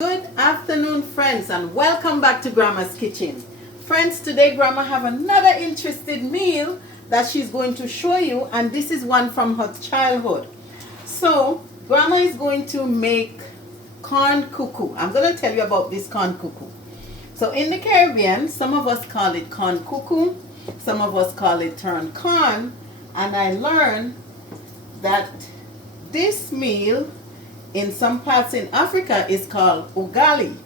Good afternoon, friends, and welcome back to Grandma's Kitchen. Friends, today Grandma have another interesting meal that she's going to show you, and this is one from her childhood. So Grandma is going to make corn cuckoo. I'm going to tell you about this corn cuckoo. So in the Caribbean, some of us call it corn cuckoo, some of us call it turned corn, and I learned that this meal in some parts in Africa is called ugali.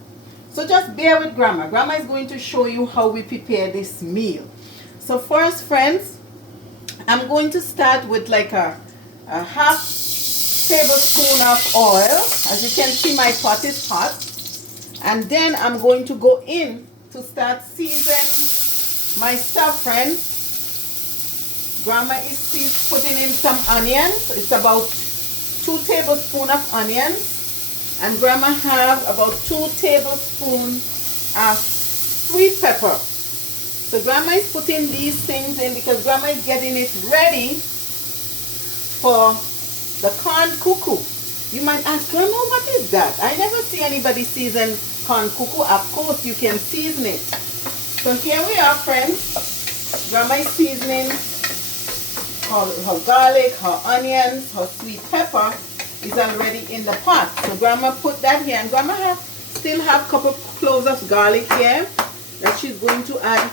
So just bear with Grandma. Grandma is going to show you how we prepare this meal. So first, friends, I'm going to start with like a half tablespoon of oil. As you can see, my pot is hot. And then I'm going to go in to start season my stuff, friends. Grandma is putting in some onions. It's about 2 tablespoons of onions, and Grandma have about 2 tablespoons of sweet pepper. So Grandma is putting these things in because Grandma is getting it ready for the corn cuckoo. You might ask, Grandma, what is that? I never see anybody season corn cuckoo. Of course you can season it. So here we are, friends. Grandma is seasoning her garlic, her onions, her sweet pepper is already in the pot. So Grandma put that here, and Grandma still have a couple cloves of garlic here that she's going to add.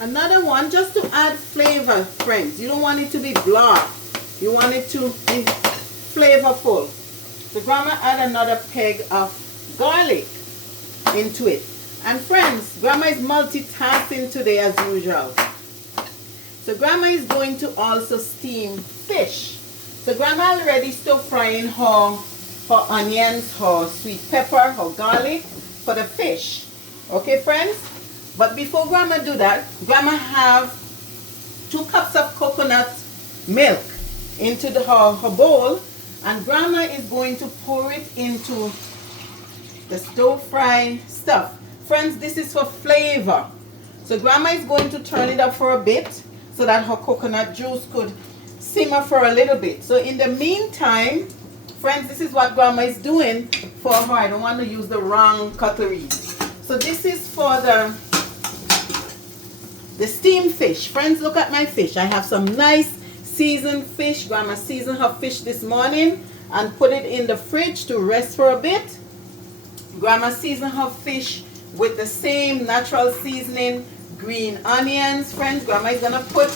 Another one just to add flavor, friends. You don't want it to be blah. You want it to be flavorful. So Grandma add another peg of garlic into it. And friends, Grandma is multitasking today as usual. So Grandma is going to also steam fish. So Grandma already stir frying her onions, her sweet pepper, her garlic for the fish. Okay, friends? But before Grandma do that, Grandma have 2 cups of coconut milk into her bowl, and Grandma is going to pour it into the stir fry stuff. Friends, this is for flavor. So Grandma is going to turn it up for a bit, so that her coconut juice could simmer for a little bit. So in the meantime, friends, this is what Grandma is doing for her. I don't want to use the wrong cutlery. So this is for the steamed fish. Friends, look at my fish. I have some nice seasoned fish. Grandma seasoned her fish this morning and put it in the fridge to rest for a bit. Grandma seasoned her fish with the same natural seasoning, green onions. Friends, Grandma is gonna put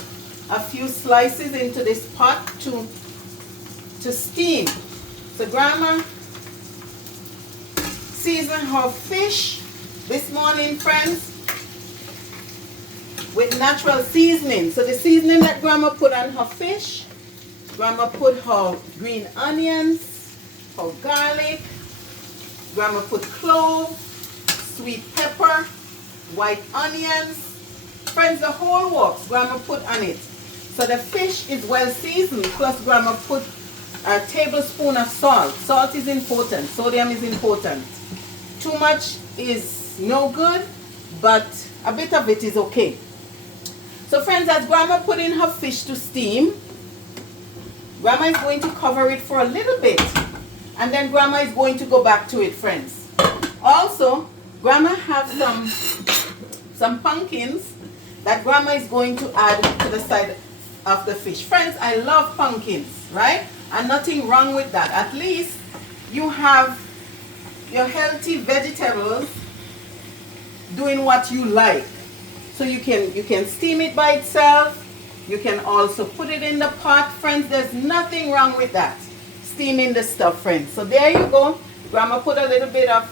a few slices into this pot to steam. So Grandma seasoned her fish this morning, friends, with natural seasoning. So the seasoning that Grandma put on her fish, Grandma put her green onions, her garlic, Grandma put clove, sweet pepper, white onions. Friends, the whole works Grandma put on it. So the fish is well seasoned, plus Grandma put a tablespoon of salt. Salt is important. Sodium is important. Too much is no good, but a bit of it is okay. So friends, as Grandma put in her fish to steam, Grandma is going to cover it for a little bit, and then Grandma is going to go back to it, friends. Also, Grandma have some pumpkins that Grandma is going to add to the side of the fish. Friends, I love pumpkins, right? And nothing wrong with that. At least you have your healthy vegetables doing what you like. So you can steam it by itself. You can also put it in the pot. Friends, there's nothing wrong with that. Steaming the stuff, friends. So there you go. Grandma put a little bit of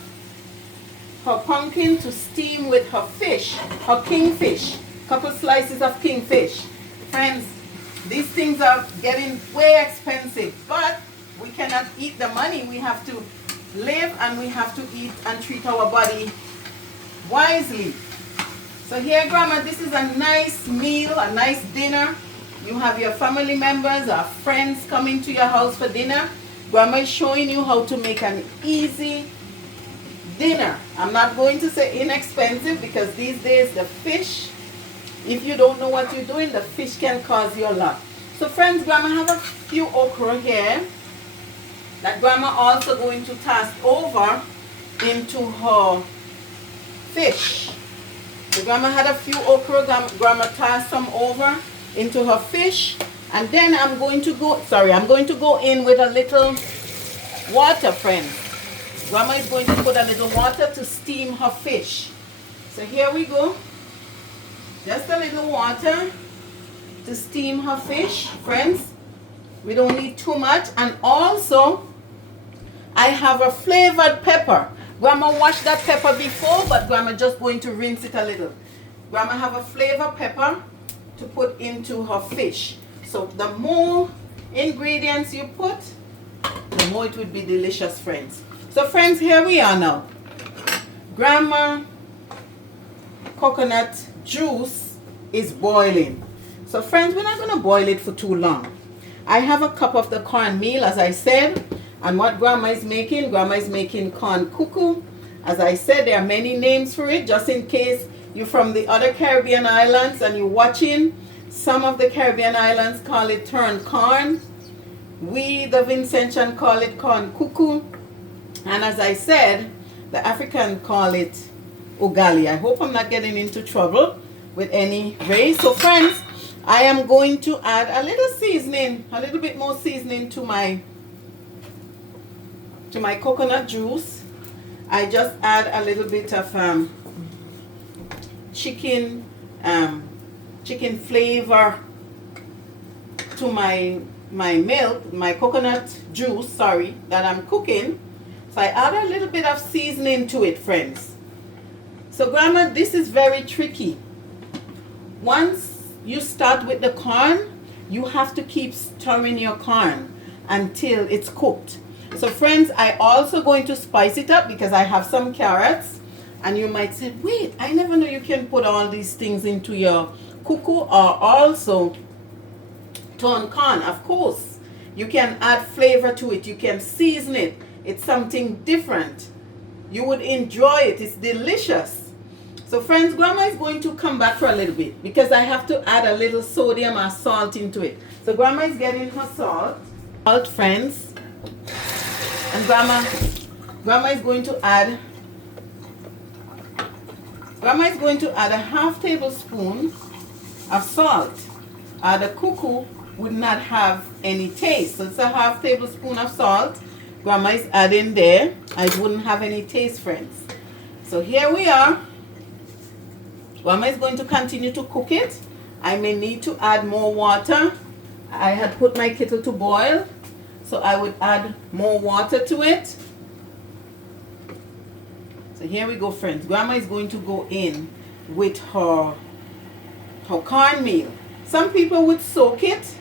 her pumpkin to steam with her fish, her kingfish. Couple slices of kingfish. Friends, these things are getting way expensive, but we cannot eat the money. We have to live, and we have to eat and treat our body wisely. So here, Grandma, this is a nice meal, a nice dinner. You have your family members or friends coming to your house for dinner. Grandma is showing you how to make an easy dinner. I'm not going to say inexpensive, because these days the fish, if you don't know what you're doing, the fish can cause you a lot. So friends, Grandma have a few okra here that Grandma also going to toss over into her fish. So Grandma had a few okra. Grandma tossed some over into her fish. And then I'm going to go in with a little water, friends. Grandma is going to put a little water to steam her fish. So here we go. Just a little water to steam her fish, friends. We don't need too much. And also, I have a flavored pepper. Grandma washed that pepper before, but Grandma just going to rinse it a little. Grandma have a flavored pepper to put into her fish. So the more ingredients you put, the more it would be delicious, friends. So friends, here we are now. Grandma coconut juice is boiling. So friends, we're not going to boil it for too long. I have a cup of the cornmeal, as I said. And what Grandma is making corn cuckoo. As I said, there are many names for it, just in case you're from the other Caribbean islands and you're watching. Some of the Caribbean islands call it turned corn. We, the Vincentian, call it corn cuckoo. And as I said, the African call it ugali. I hope I'm not getting into trouble with any race. So friends, I am going to add a little seasoning, a little bit more seasoning to my coconut juice. I just add a little bit of chicken flavor to my milk, my coconut juice, sorry, that I'm cooking. So I add a little bit of seasoning to it, friends. So Grandma, this is very tricky. Once you start with the corn, you have to keep stirring your corn until it's cooked. So friends, I also going to spice it up because I have some carrots. And you might say, wait, I never knew you can put all these things into your cuckoo or also turned corn. Of course, you can add flavor to it. You can season it. It's something different. You would enjoy it. It's delicious. So friends, Grandma is going to come back for a little bit because I have to add a little sodium or salt into it. So Grandma is getting her salt, friends. And Grandma is going to add a half tablespoon of salt. The cuckoo would not have any taste. So it's a half tablespoon of salt. Grandma is adding there. I wouldn't have any taste, friends. So here we are. Grandma is going to continue to cook it. I may need to add more water. I had put my kettle to boil, so I would add more water to it. So here we go, friends. Grandma is going to go in with her cornmeal. Some people would soak it,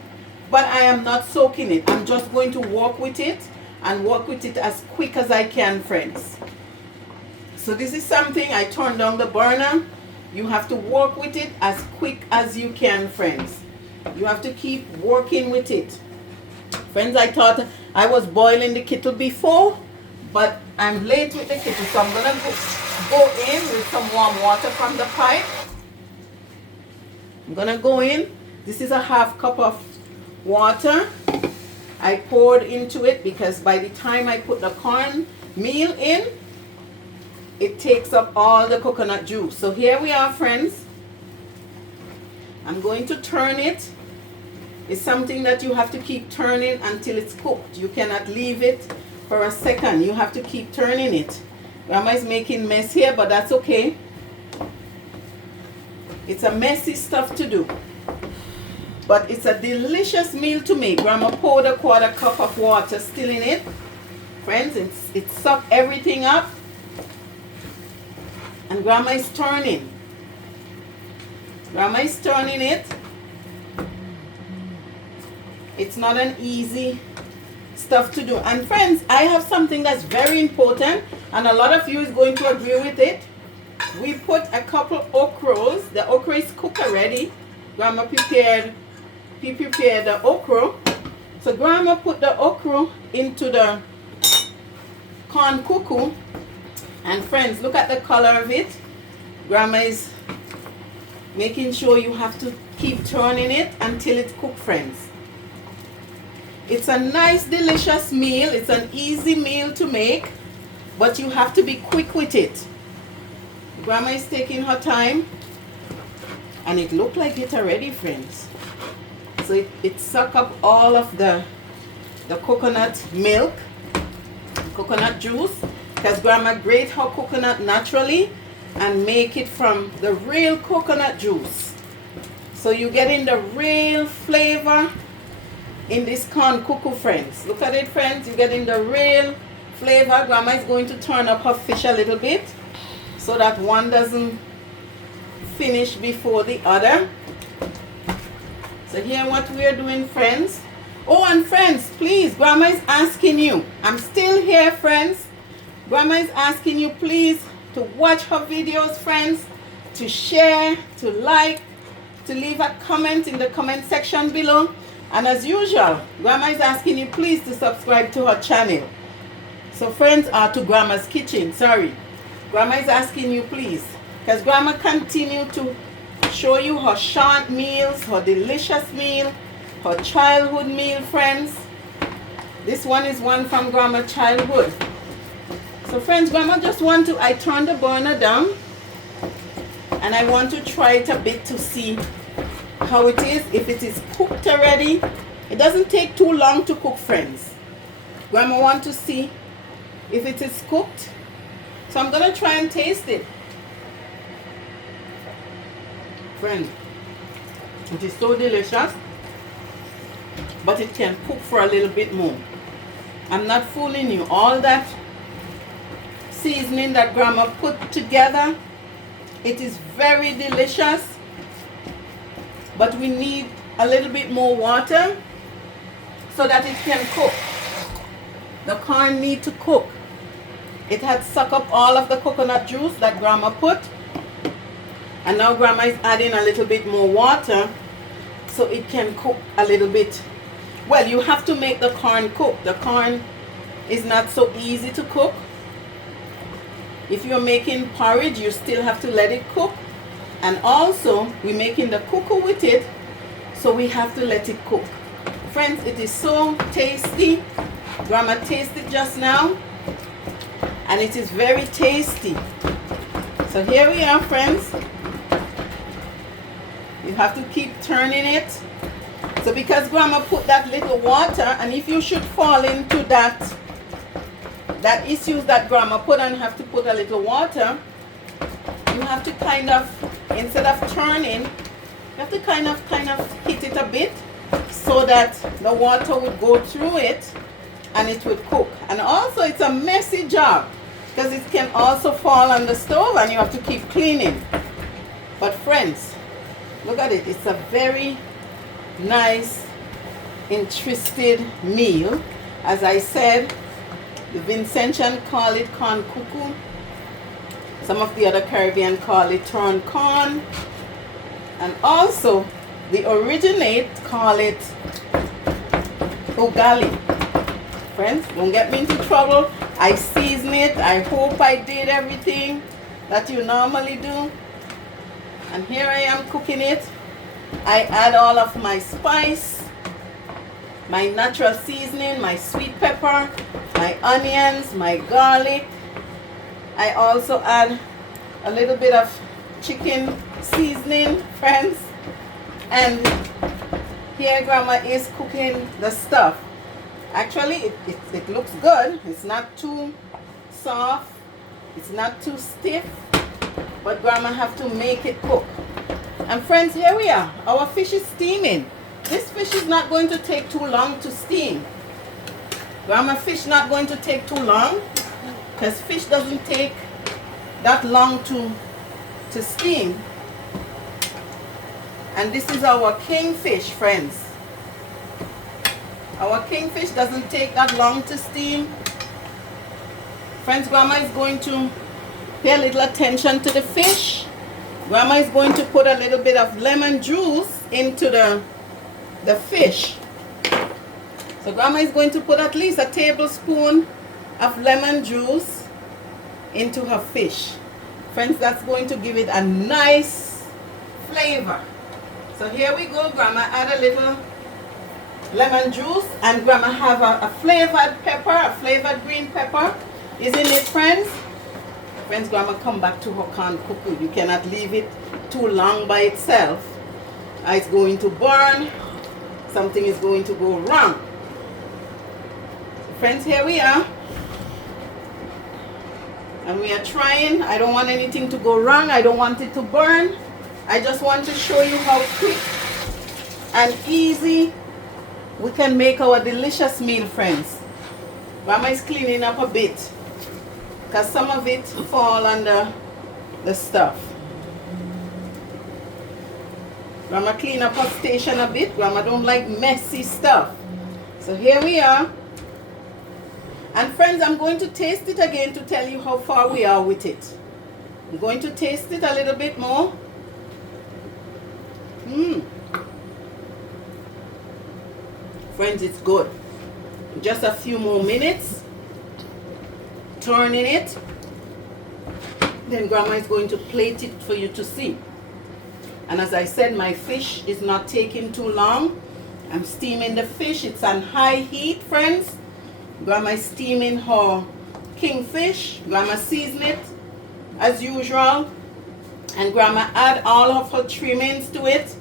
but I am not soaking it. I'm just going to work with it and work with it as quick as I can, friends. So this is something, I turn down the burner. You have to work with it as quick as you can, friends. You have to keep working with it. Friends, I thought I was boiling the kettle before, but I'm late with the kettle, so I'm going to go in with some warm water from the pipe. I'm going to go in. This is a half cup of water. I poured into it because by the time I put the cornmeal in, it takes up all the coconut juice. So here we are, friends. I'm going to turn it. It's something that you have to keep turning until it's cooked. You cannot leave it for a second. You have to keep turning it. Grandma is making mess here, but that's okay. It's a messy stuff to do, but it's a delicious meal to make. Grandma poured a quarter cup of water still in it. Friends, it sucked everything up. And Grandma is turning. Grandma is turning it. It's not an easy stuff to do. And friends, I have something that's very important, and a lot of you is going to agree with it. We put a couple okras. The okra is cooked already. Grandma prepared the okra. So Grandma put the okra into the corn cuckoo. And friends, look at the color of it. Grandma is making sure you have to keep turning it until it's cooked, friends. It's a nice, delicious meal. It's an easy meal to make. but you have to be quick with it. Grandma is taking her time, and it looked like it already, friends. So it suck up all of the coconut milk, coconut juice, because grandma grate her coconut naturally and make it from the real coconut juice. So you're getting the real flavor in this corn cuckoo, friends. Look at it, friends. You're getting the real flavor. Grandma is going to turn up her fish a little bit so that one doesn't finish before the other. So here what we are doing, friends. Oh, and friends, please, grandma is asking you. I'm still here, friends. Grandma is asking you, please, to watch her videos, friends, to share, to like, to leave a comment in the comment section below. And as usual, grandma is asking you, please, to subscribe to her channel. So friends, to Grandma's Kitchen, sorry. Grandma is asking you, please, because grandma continue to show you her short meals, her delicious meal, her childhood meal, friends. This one is one from grandma childhood. So friends, grandma just want to, I turn the burner down and I want to try it a bit to see how it is, if it is cooked already. It doesn't take too long to cook, friends. Grandma want to see if it is cooked. So I'm going to try and taste it. Friends, it is so delicious, but it can cook for a little bit more. I'm not fooling you. All that seasoning that grandma put together, it is very delicious, but we need a little bit more water so that it can cook. The corn need to cook. It had sucked up all of the coconut juice that grandma put, and now grandma is adding a little bit more water so it can cook a little bit. Well, you have to make the corn cook. The corn is not so easy to cook. If you're making porridge, you still have to let it cook. And also, we're making the cuckoo with it, so we have to let it cook. Friends, it is so tasty. Grandma tasted just now, and it is very tasty. So here we are, friends. You have to keep turning it. So because grandma put that little water, and if you should fall into that issues that grandma put and have to put a little water, you have to kind of, instead of turning, you have to kind of hit it a bit so that the water would go through it and it would cook. And also it's a messy job because it can also fall on the stove and you have to keep cleaning. But friends, look at it. It's a very nice, interesting meal. As I said, the Vincentian call it corn cuckoo. Some of the other Caribbean call it turn corn. And also, the originate call it ugali. Friends, don't get me into trouble. I season it. I hope I did everything that you normally do. And here I am cooking it. I add all of my spice, my natural seasoning, my sweet pepper, my onions, my garlic. I also add a little bit of chicken seasoning, friends. And here grandma is cooking the stuff. Actually, it looks good. It's not too soft. It's not too stiff. But grandma have to make it cook. And friends, here we are. Our fish is steaming. This fish is not going to take too long to steam. Grandma fish not going to take too long, because fish doesn't take that long to steam. And this is our kingfish, friends. Our kingfish doesn't take that long to steam. Friends, grandma is going to pay a little attention to the fish. Grandma is going to put a little bit of lemon juice into the fish. So grandma is going to put at least a tablespoon of lemon juice into her fish. Friends, that's going to give it a nice flavor. So here we go. Grandma add a little lemon juice, and grandma have a flavored pepper, a flavored green pepper. Isn't it, friends? Friends, Grandma come back to her corn cuckoo. You cannot leave it too long by itself. It's going to burn. Something is going to go wrong. So friends, here we are. And we are trying. I don't want anything to go wrong. I don't want it to burn. I just want to show you how quick and easy we can make our delicious meal, friends. Grandma is cleaning up a bit because some of it fall under the stuff. Grandma clean up her station a bit. Grandma don't like messy stuff. So here we are. And friends, I'm going to taste it again to tell you how far we are with it. I'm going to taste it a little bit more. Friends, it's good. Just a few more minutes. Turning it. Then Grandma is going to plate it for you to see. And as I said, my fish is not taking too long. I'm steaming the fish. It's on high heat, friends. Grandma is steaming her kingfish. Grandma season it as usual. And Grandma add all of her trimmings to it.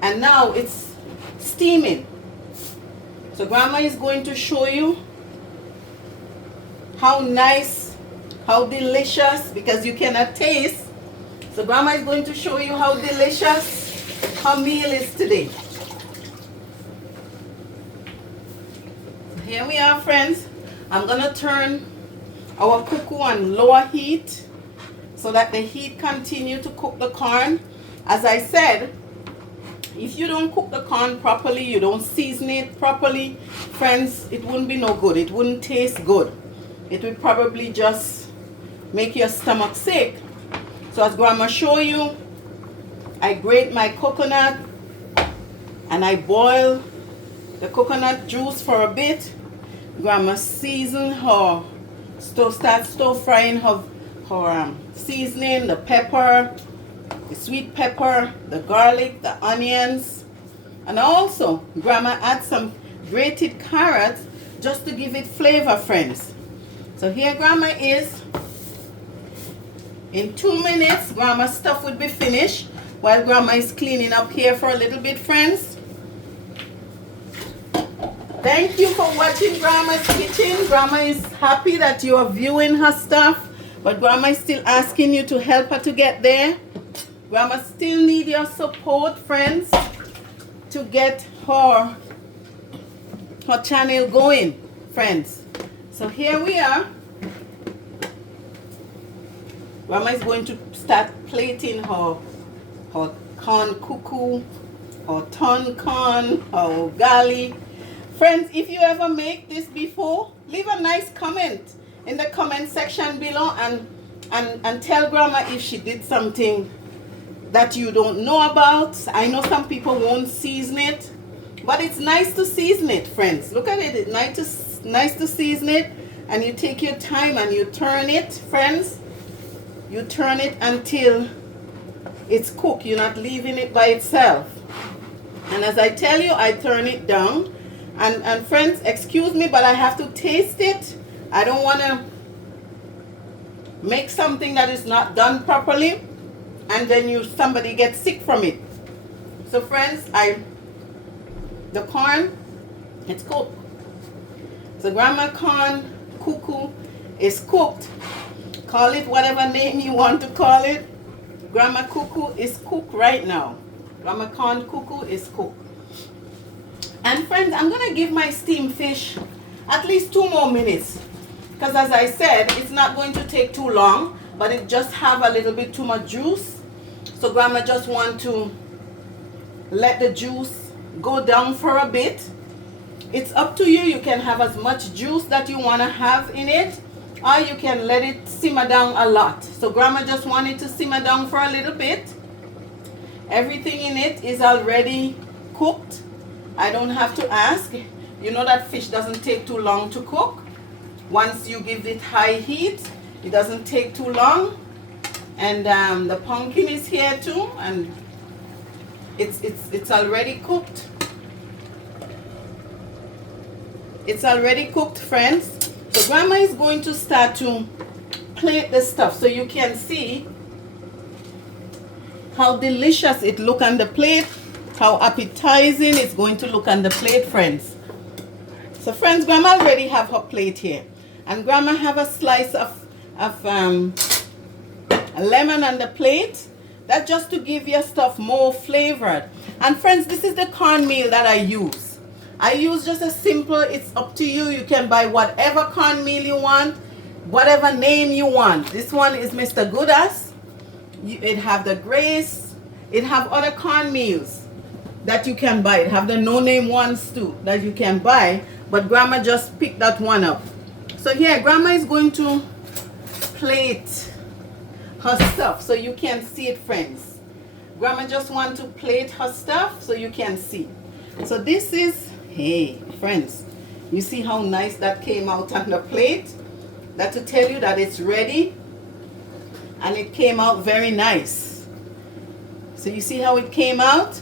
And now it's steaming. So Grandma is going to show you how nice, how delicious, because you cannot taste. So Grandma is going to show you how delicious her meal is today. Here we are, friends. I'm going to turn our cuckoo on lower heat so that the heat continue to cook the corn. As I said, if you don't cook the corn properly, you don't season it properly, friends, it wouldn't be no good. It wouldn't taste good. It would probably just make your stomach sick. So as Grandma show you, I grate my coconut and I boil the coconut juice for a bit. Grandma season her, start stir frying her seasoning, the pepper, the sweet pepper, the garlic, the onions. And also, Grandma add some grated carrots just to give it flavor, friends. So here Grandma is. In 2 minutes, Grandma's stuff would be finished while Grandma is cleaning up here for a little bit, friends. Thank you for watching Grandma's Kitchen. Grandma is happy that you are viewing her stuff, but Grandma is still asking you to help her to get there. Grandma still need your support, friends, to get her channel going, friends. So here we are. Grandma is going to start plating her corn cuckoo, her ton corn, her gali. Friends, if you ever make this before, leave a nice comment in the comment section below and tell Grandma if she did something that you don't know about. I know some people won't season it, but it's nice to season it, friends. Look at it. It's nice to season it, and you take your time and you turn it, friends. You turn it until it's cooked. You're not leaving it by itself. And as I tell you, I turn it down. And friends, excuse me, but I have to taste it. I don't want to make something that is not done properly and then somebody gets sick from it. So friends, the corn, it's cooked. So Grandma corn cuckoo is cooked. Call it whatever name you want to call it. Grandma cuckoo is cooked right now. Grandma corn cuckoo is cooked. And friends, I'm going to give my steamed fish at least 2 more minutes. Because as I said, it's not going to take too long, but it just have a little bit too much juice. So Grandma just want to let the juice go down for a bit. It's up to you. You can have as much juice that you want to have in it, or you can let it simmer down a lot. So Grandma just wanted to simmer down for a little bit. Everything in it is already cooked. I don't have to ask. You know that fish doesn't take too long to cook. Once you give it high heat, it doesn't take too long. And the pumpkin is here too, and it's already cooked. It's already cooked, friends. So grandma is going to start to plate the stuff so you can see how delicious it look on the plate, how appetizing it's going to look on the plate, friends. So friends, grandma already have her plate here, and grandma have a slice of a lemon on the plate. That's just to give your stuff more flavored. And friends, this is the cornmeal that I use. I use just a simple, it's up to you. You can buy whatever cornmeal you want, whatever name you want. This one is Mr. Goodas. It have the Grace. It have other cornmeals that you can buy. It have the no-name ones too that you can buy. But grandma just picked that one up. So here, grandma is going to plate her stuff so you can see it, friends. Grandma just want to plate her stuff so you can see. So this is, hey friends, you see how nice that came out on the plate? That to tell you that it's ready, and it came out very nice. So you see how it came out?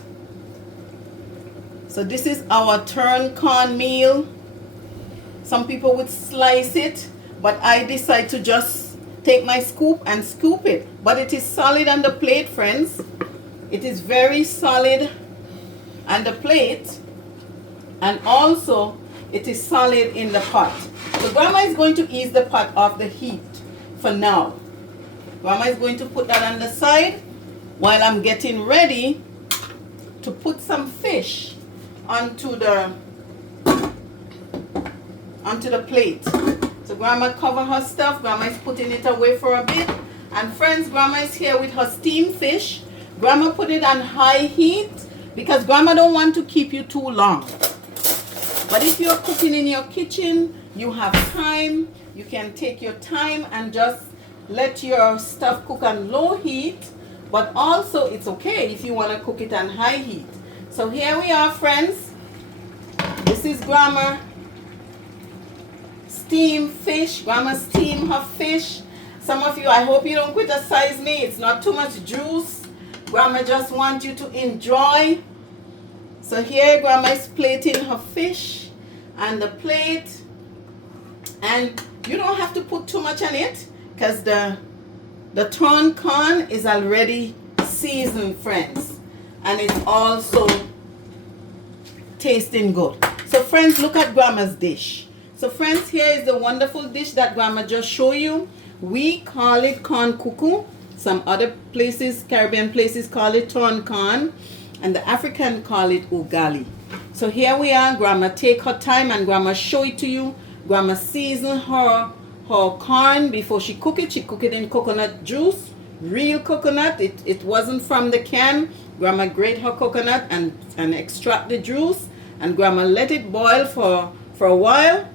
So this is our turned cornmeal. Some people would slice it, but I decide to just take my scoop and scoop it. But it is solid on the plate, friends. It is very solid on the plate, and also it is solid in the pot. So grandma is going to ease the pot off the heat for now. Grandma is going to put that on the side while I'm getting ready to put some fish onto the plate. So grandma cover her stuff. Grandma is putting it away for a bit. And friends, grandma is here with her steamed fish. Grandma put it on high heat because grandma don't want to keep you too long. But if you're cooking in your kitchen, you have time, you can take your time and just let your stuff cook on low heat. But also it's okay if you want to cook it on high heat. So here we are, friends. This is grandma steam fish. Grandma steam her fish. Some of you, I hope you don't criticize me. It's not too much juice. Grandma just wants you to enjoy. So here grandma is plating her fish on the plate. And you don't have to put too much on it because the turned corn is already seasoned, friends. And it's also tasting good. So friends, look at grandma's dish. So friends, here is the wonderful dish that grandma just showed you. We call it corn cuckoo. Some other places, Caribbean places, call it turned corn. And the African call it ugali. So here we are. Grandma take her time and grandma show it to you. Grandma season her corn before she cook it. She cook it in coconut juice. Real coconut. It wasn't from the can. Grandma grate her coconut and extract the juice. And grandma let it boil for a while.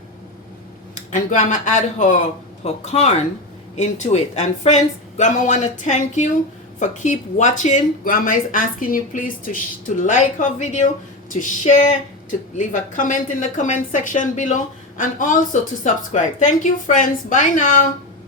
And grandma add her corn into it. And friends, grandma want to thank you for keep watching. Grandma is asking you please to like her video, to share, to leave a comment in the comment section below, and also to subscribe. Thank you, friends. Bye now.